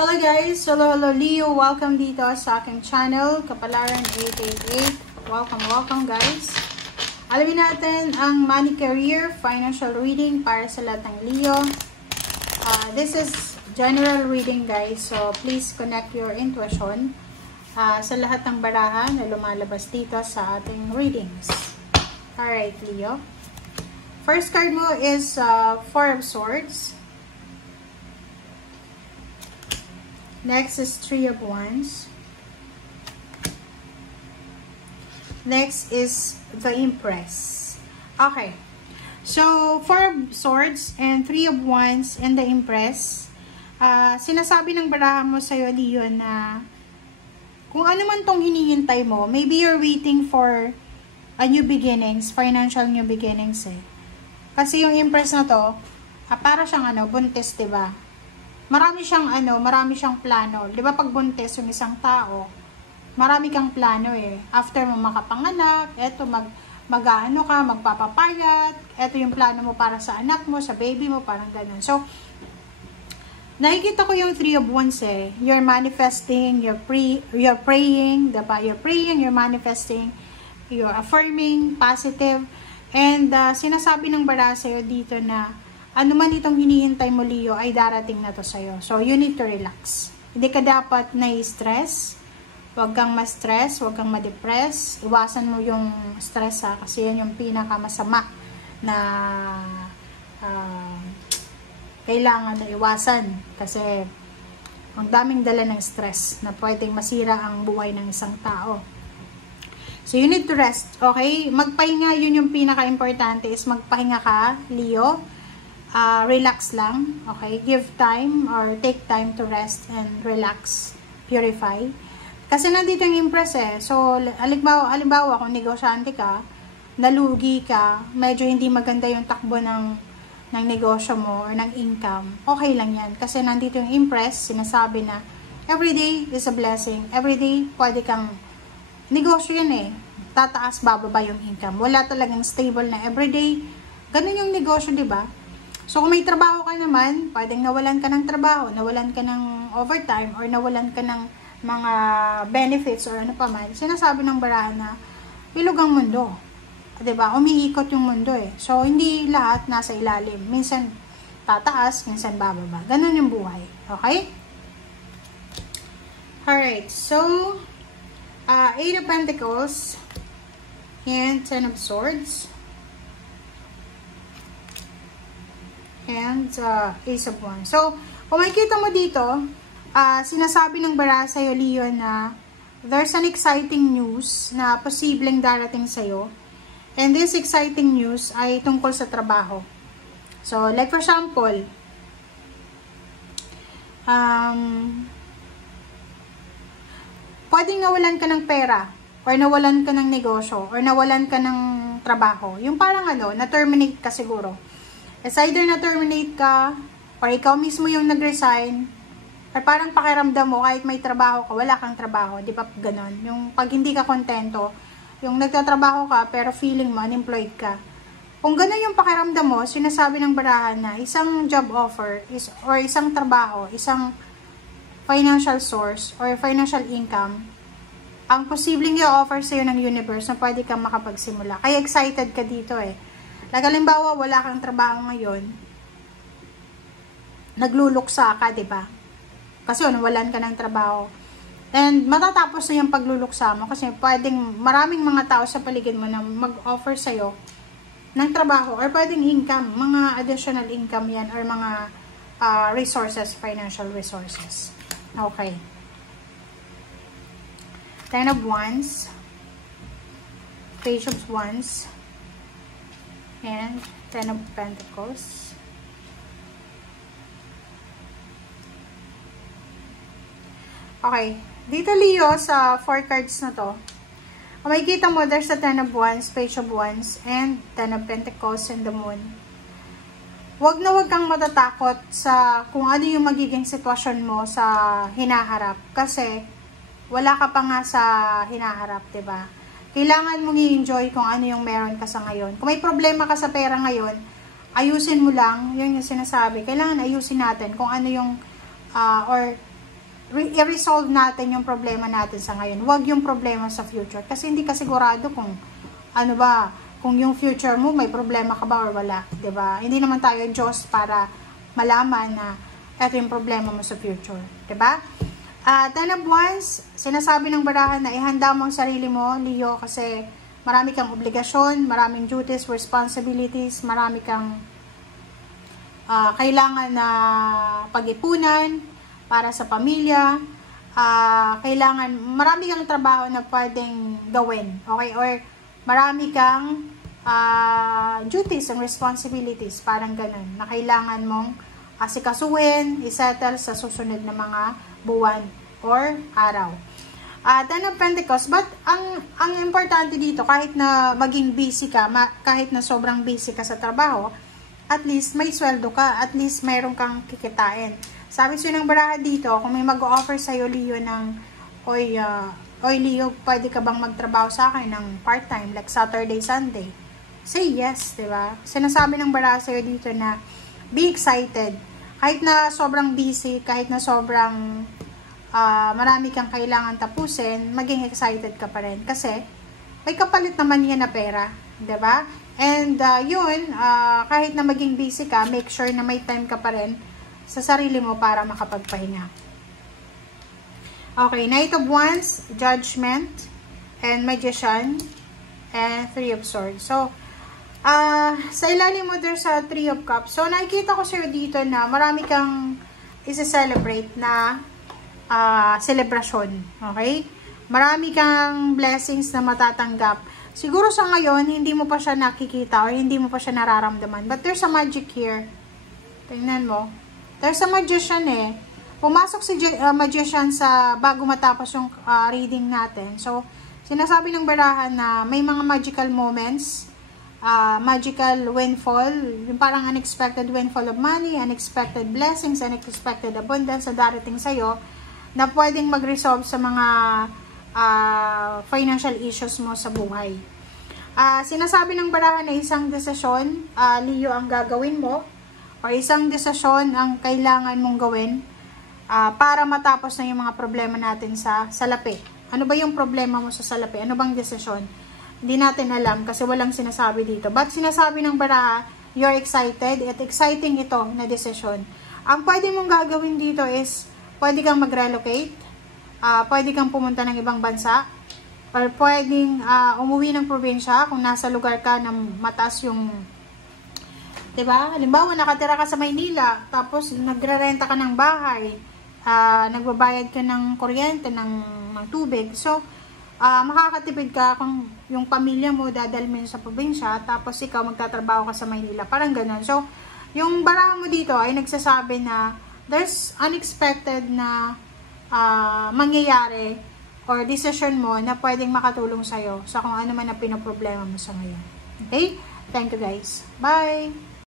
Hello guys! Hello Leo! Welcome dito sa aking channel, Kapalaran 888. Welcome guys! Alamin natin ang money, career, financial reading para sa lahat ng Leo. This is general reading guys, so please connect your intuition sa lahat ng barahan na lumalabas dito sa ating readings. Alright Leo. First card mo is Four of Swords. Next is Three of Wands. Next is the Empress. Okay. So, Four of Swords and Three of Wands and the Empress. Sinasabi ng barahan mo sa'yo, Leo, na kung ano man tong hinihintay mo, maybe you're waiting for a new beginnings, financial new beginnings eh. Kasi yung Empress na to, para siyang buntis, diba? Marami siyang plano. 'Di ba pag buntis yung isang tao, marami kang plano eh. After mo makapanganak, eto mag-aano ka, magpapapayat, eto yung plano mo para sa anak mo, sa baby mo, parang ganun. So, nakikita ko yung Three of Wands eh. You're manifesting, you're praying, diba? You're praying, you're manifesting, you're affirming, positive, and sinasabi ng bara sa'yo dito na ano man itong hinihintay mo, Leo, ay darating na to sa'yo. So, you need to relax. Hindi ka dapat na-stress. Huwag kang ma-stress, huwag kang ma-depress. Iwasan mo yung stress ha, kasi yan yung pinakamasama na kailangan na iwasan. Kasi ang daming dala ng stress na pwedeng masira ang buhay ng isang tao. So, you need to rest. Okay? Magpahinga, yun yung pinaka-importante is magpahinga ka, Leo. Relax lang, okay? Give time or take time to rest and relax, purify. Kasi nandito yung Empress eh. So, halimbawa kung negosyante ka, nalugi ka, medyo hindi maganda yung takbo ng negosyo mo or ng income, okay lang yan. Kasi nandito yung Empress, sinasabi na everyday is a blessing. Everyday, pwede kang negosyo yan eh. Tataas, bababa yung income. Wala talagang stable na everyday. Ganun yung negosyo, di ba? So, kung may trabaho ka naman, pwedeng nawalan ka ng trabaho, nawalan ka ng overtime, or nawalan ka ng mga benefits or ano pa man, sinasabi ng barahan na ilog ang mundo. Diba? Umiikot yung mundo eh. So, hindi lahat nasa ilalim. Minsan tataas, minsan bababa. Ganun yung buhay. Okay? Alright. So, Eight of Pentacles and Ten of Swords. And Ace of Wands. So, kung makikita mo dito, sinasabi ng bara sa'yo, Leo, na there's an exciting news na posibleng darating sa'yo. And this exciting news ay tungkol sa trabaho. So, like for example, pwedeng nawalan ka ng pera, or nawalan ka ng negosyo, or nawalan ka ng trabaho. Yung parang na-terminate ka siguro. It's either na-terminate ka, or ikaw mismo yung nag-resign, or parang pakiramdam mo, kahit may trabaho ka, wala kang trabaho. Di ba ganon? Yung pag hindi ka kontento, yung nagtatrabaho ka, pero feeling mo, unemployed ka. Kung ganon yung pakiramdam mo, sinasabi ng barahan na isang job offer, or isang trabaho, isang financial source, or financial income, ang posibleng i-offer sa'yo ng universe na pwede kang makapagsimula. Kaya excited ka dito eh. Halimbawa, wala kang trabaho ngayon, nagluluksa ka, diba? Kasi nawalan ka ng trabaho. And matatapos na yung pagluluksa mo kasi pwedeng maraming mga tao sa paligid mo na mag-offer sa'yo ng trabaho or pwedeng income, mga additional income yan or mga resources, financial resources. Okay. Ten of Wands, Page of Wands, and Ten of Pentacles. Okay. Dito, Leo, sa 4 cards na to, kung makikita mo, there's a Ten of Wands, Page of Wands, and Ten of Pentacles and the Moon. Huwag na huwag kang matatakot sa kung ano yung magiging sitwasyon mo sa hinaharap. Kasi, wala ka pa nga sa hinaharap, diba? Kailangan mong i-enjoy kung ano yung meron ka sa ngayon. Kung may problema ka sa pera ngayon, ayusin mo lang, yun yung sinasabi. Kailangan ayusin natin kung ano yung, or i-resolve natin yung problema natin sa ngayon. Huwag yung problema sa future. Kasi hindi ka sigurado kung ano ba, kung yung future mo may problema ka ba or wala, 'di ba? Hindi naman tayo Diyos para malaman na ito yung problema mo sa future, 'di ba? Ten of Wands, sinasabi ng barahan na ihanda mo ang sarili mo, Leo, kasi marami kang obligasyon, maraming duties, responsibilities, marami kang kailangan na pag-ipunan para sa pamilya, kailangan, marami kang trabaho na pwedeng gawin, okay? Or marami kang duties and responsibilities, parang ganun, na kailangan mong asikasuhin, isettle sa susunod na mga buwan or araw. Ten of Pentacles, but ang importante dito, kahit na maging busy ka, kahit na sobrang busy ka sa trabaho, at least may sweldo ka, at least mayroon kang kikitain. Sabi siya ng baraha dito, kung may mag-offer sa'yo, Leo, ng oy Leo, pwede ka bang magtrabaho sa akin ng part-time, like Saturday, Sunday? Say yes, diba? Sinasabi ng baraha sa'yo dito na be excited. Kahit na sobrang busy, kahit na sobrang marami kang kailangan tapusin, maging excited ka pa rin. Kasi may kapalit naman yan na pera, diba? And kahit na maging busy ka, make sure na may time ka pa rin sa sarili mo para makapagpahinga. Okay, Knight of Wands, Judgment, and Magician, and Three of Swords. So, sa ilalim mo there sa Three of Cups, so nakikita ko sa'yo dito na marami kang isa-celebrate na celebration. Okay? Marami kang blessings na matatanggap. Siguro sa ngayon, hindi mo pa siya nakikita or hindi mo pa siya nararamdaman. But there's a magic here. Tingnan mo. There's a magician eh. Pumasok si magician sa bago matapos yung reading natin. So, sinasabi ng barahan na may mga magical moments, magical windfall, yung parang unexpected windfall of money, unexpected blessings, unexpected abundance na darating sa'yo na pwedeng mag-resolve sa mga financial issues mo sa buhay. Sinasabi ng barahan na isang desisyon, Leo, ang gagawin mo o isang desisyon ang kailangan mong gawin para matapos na yung mga problema natin sa salapi. Ano ba yung problema mo sa salapi? Ano bang desisyon? Hindi natin alam kasi walang sinasabi dito. But sinasabi ng baraha, you're excited at exciting ito na desisyon. Ang pwede mong gagawin dito is pwede kang mag-relocate, pwede kang pumunta ng ibang bansa, or pwedeng umuwi ng probinsya kung nasa lugar ka na mataas yung, diba? Halimbawa, nakatira ka sa Maynila, tapos nagre-renta ka ng bahay, nagbabayad ka ng kuryente, ng tubig. So, makakatipid ka kung yung pamilya mo dadalhin sa probinsya, tapos ikaw magtatrabaho ka sa Maynila. Parang ganun. So, yung baraha mo dito ay nagsasabi na there's unexpected na mangyayari or decision mo na pwedeng makatulong sa'yo sa kung ano man na pinoproblema mo sa ngayon. Okay? Thank you guys. Bye!